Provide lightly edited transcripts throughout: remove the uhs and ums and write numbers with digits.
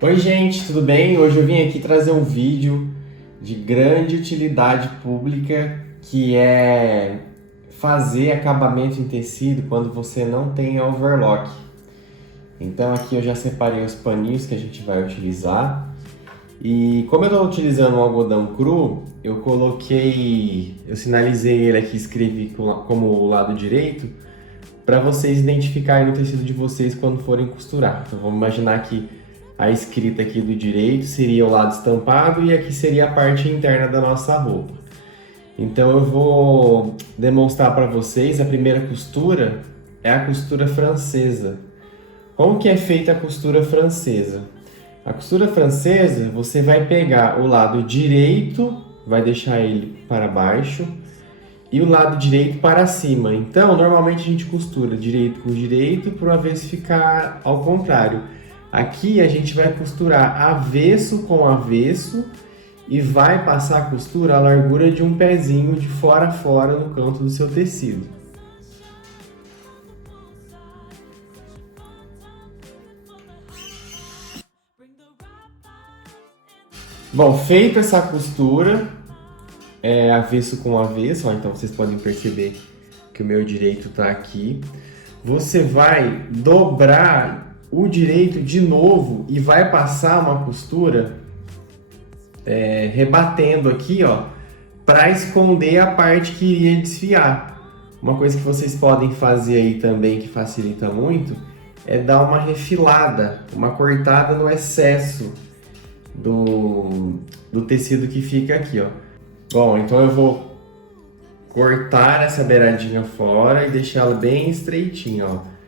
Oi gente, tudo bem? Hoje eu vim aqui trazer um vídeo de grande utilidade pública que é fazer acabamento em tecido quando você não tem overlock. Então aqui eu já separei os paninhos que a gente vai utilizar e como eu estou utilizando um algodão cru, eu sinalizei ele aqui, escrevi como o lado direito para vocês identificarem o tecido de vocês quando forem costurar. Então vamos imaginar que a escrita aqui do direito seria o lado estampado e aqui seria a parte interna da nossa roupa. Então eu vou demonstrar para vocês a primeira costura, é a costura francesa. Como que é feita a costura francesa? A costura francesa, você vai pegar o lado direito, vai deixar ele para baixo, e o lado direito para cima. Então, normalmente a gente costura direito com direito para o avesso ficar ao contrário. Aqui a gente vai costurar avesso com avesso e vai passar a costura a largura de um pezinho de fora a fora no canto do seu tecido. Bom, feita essa costura, avesso com avesso, ó, então vocês podem perceber que o meu direito está aqui. Você vai dobrar o direito de novo e vai passar uma costura rebatendo aqui, ó, para esconder a parte que iria desfiar. Uma coisa que vocês podem fazer aí também que facilita muito é dar uma refilada, uma cortada no excesso do tecido que fica aqui, ó. Bom, então eu vou cortar essa beiradinha fora e deixá-la bem estreitinha, ó.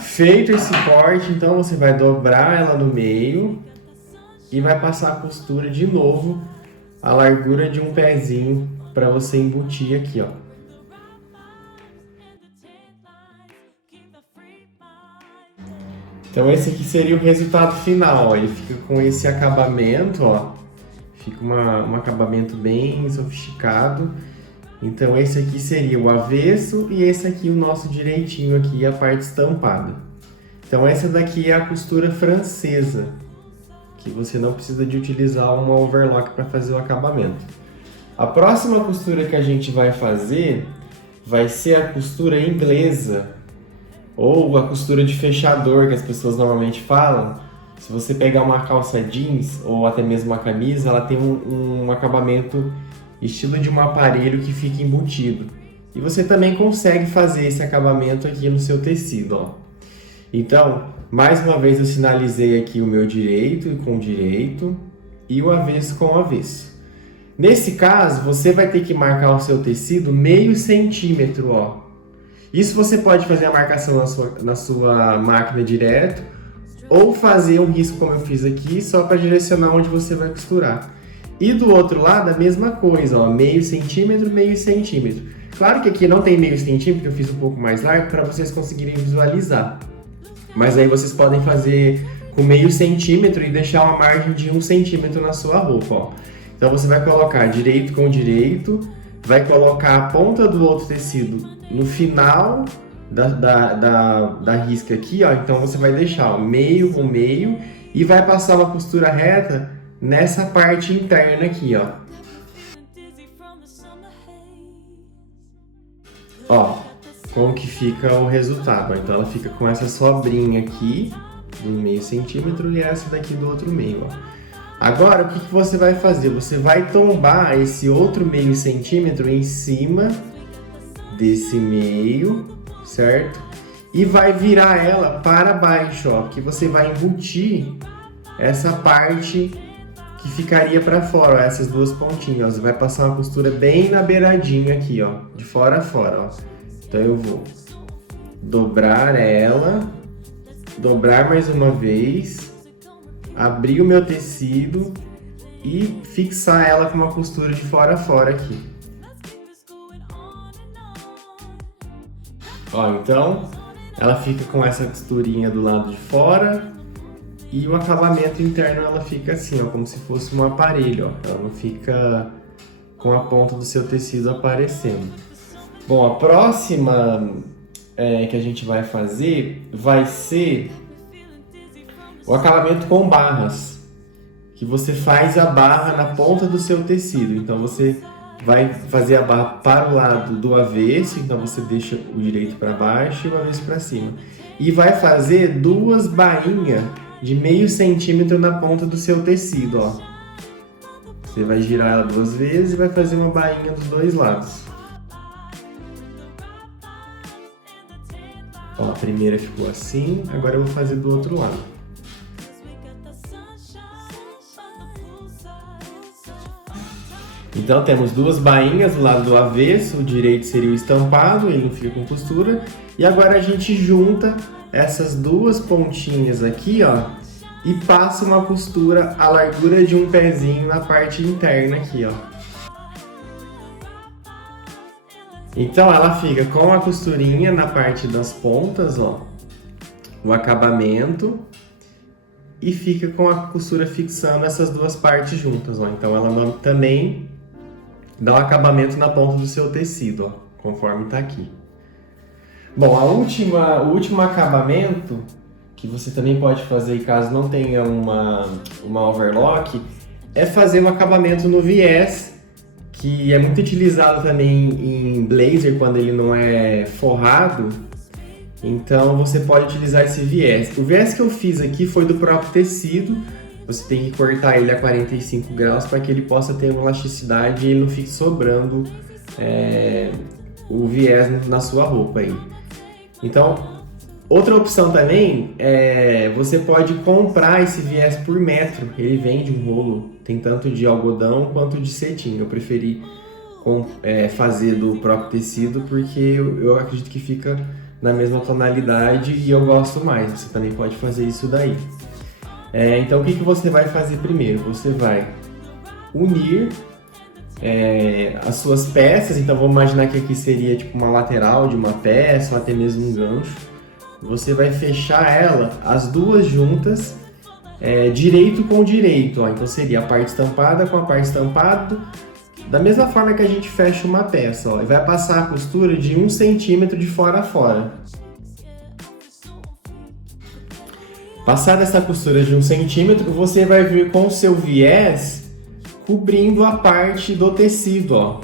Feito esse corte, então você vai dobrar ela no meio e vai passar a costura de novo a largura de um pezinho para você embutir aqui, ó. Então esse aqui seria o resultado final, ó. Ele fica com esse acabamento, ó. Fica um acabamento bem sofisticado. Então esse aqui seria o avesso e esse aqui o nosso direitinho aqui, a parte estampada. Então essa daqui é a costura francesa, que você não precisa de utilizar uma overlock para fazer o acabamento. A próxima costura que a gente vai fazer vai ser a costura inglesa, ou a costura de fechador, que as pessoas normalmente falam. Se você pegar uma calça jeans ou até mesmo uma camisa, ela tem um acabamento estilo de um aparelho que fica embutido. E você também consegue fazer esse acabamento aqui no seu tecido, ó. Então, mais uma vez eu sinalizei aqui o meu direito com direito e o avesso com avesso. Nesse caso, você vai ter que marcar o seu tecido meio centímetro, ó. Isso você pode fazer a marcação na sua máquina direto ou fazer um risco como eu fiz aqui, só para direcionar onde você vai costurar. E do outro lado a mesma coisa, ó, meio centímetro. Claro que aqui não tem meio centímetro, eu fiz um pouco mais largo para vocês conseguirem visualizar. Mas aí vocês podem fazer com meio centímetro e deixar uma margem de 1 centímetro na sua roupa, ó. Então você vai colocar direito com direito, vai colocar a ponta do outro tecido no final da risca aqui, ó. Então você vai deixar o meio com meio e vai passar uma costura reta nessa parte interna aqui, ó. Ó, como que fica o resultado. Então ela fica com essa sobrinha aqui do meio centímetro e essa daqui do outro meio, ó. Agora, o que você vai fazer? Você vai tombar esse outro meio centímetro em cima desse meio, certo? E vai virar ela para baixo, ó, que você vai embutir essa parte que ficaria para fora, ó, essas duas pontinhas, ó. Você vai passar uma costura bem na beiradinha aqui, ó, de fora a fora, ó. Então eu vou dobrar ela, dobrar mais uma vez, abrir o meu tecido e fixar ela com uma costura de fora a fora aqui. Ó, então ela fica com essa costurinha do lado de fora e o acabamento interno ela fica assim, ó, como se fosse um aparelho, ó. Ela não fica com a ponta do seu tecido aparecendo. Bom, a próxima que a gente vai fazer vai ser o acabamento com barras, que você faz a barra na ponta do seu tecido. Então você vai fazer a barra para o lado do avesso, então você deixa o direito para baixo e o avesso para cima. E vai fazer 2 bainhas de meio centímetro na ponta do seu tecido, ó. Você vai girar ela 2 vezes e vai fazer uma bainha dos 2 lados. Ó, a primeira ficou assim, agora eu vou fazer do outro lado. Então temos 2 bainhas do lado do avesso, o direito seria o estampado, ele não fica com costura. E agora a gente junta essas 2 pontinhas aqui, ó, e passa uma costura à largura de um pezinho na parte interna aqui, ó. Então ela fica com a costurinha na parte das pontas, ó, o acabamento, e fica com a costura fixando essas 2 partes juntas, ó. Então ela também dá um acabamento na ponta do seu tecido, ó, conforme tá aqui. Bom, o último acabamento que você também pode fazer caso não tenha uma overlock é fazer um acabamento no viés, que é muito utilizado também em blazer quando ele não é forrado. Então você pode utilizar esse viés. O viés que eu fiz aqui foi do próprio tecido. Você tem que cortar ele a 45 graus para que ele possa ter uma elasticidade e ele não fique sobrando o viés na sua roupa aí. Então, outra opção também é você pode comprar esse viés por metro. Ele vem de um rolo, tem tanto de algodão quanto de cetim. Eu preferi fazer do próprio tecido porque eu acredito que fica na mesma tonalidade e eu gosto mais. Você também pode fazer isso daí. Então o que você vai fazer primeiro? Você vai unir as suas peças. Então vamos imaginar que aqui seria tipo uma lateral de uma peça ou até mesmo um gancho. Você vai fechar ela, as 2 juntas, direito com direito, ó. Então seria a parte estampada com a parte estampada, da mesma forma que a gente fecha uma peça, ó. E vai passar a costura de 1 centímetro de fora a fora. Passada essa costura de 1 centímetro, você vai vir com o seu viés cobrindo a parte do tecido, ó,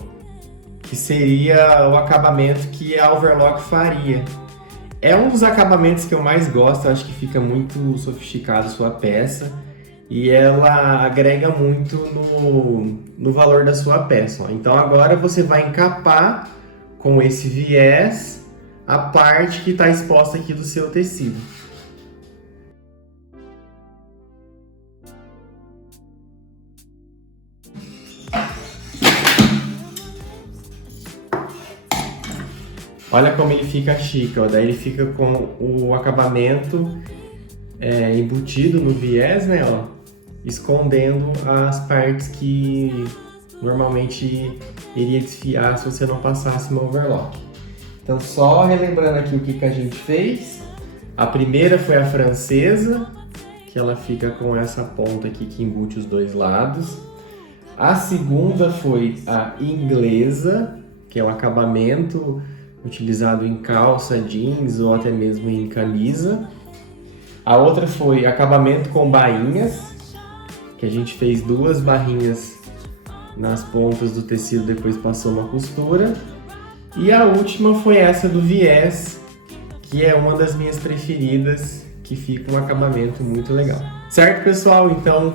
que seria o acabamento que a overlock faria. É um dos acabamentos que eu mais gosto, eu acho que fica muito sofisticado a sua peça e ela agrega muito no valor da sua peça, ó. Então agora você vai encapar com esse viés a parte que está exposta aqui do seu tecido. Olha como ele fica chique, ó. Daí ele fica com o acabamento embutido no viés, né, ó, escondendo as partes que normalmente iria desfiar se você não passasse uma overlock. Então só relembrando aqui o que a gente fez. A primeira foi a francesa, que ela fica com essa ponta aqui que embute os 2 lados. A segunda foi a inglesa, que é o acabamento utilizado em calça, jeans ou até mesmo em camisa. A outra foi acabamento com bainhas, que a gente fez 2 barrinhas nas pontas do tecido, depois passou uma costura. E a última foi essa do viés, que é uma das minhas preferidas, que fica um acabamento muito legal. Certo, pessoal? Então,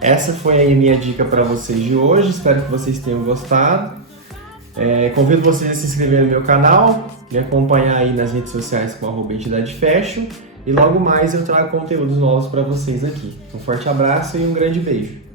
essa foi aí a minha dica para vocês de hoje. Espero que vocês tenham gostado. Convido vocês a se inscrever no meu canal, me acompanhar aí nas redes sociais com @entidadefashion, e logo mais eu trago conteúdos novos para vocês aqui. Um forte abraço e um grande beijo!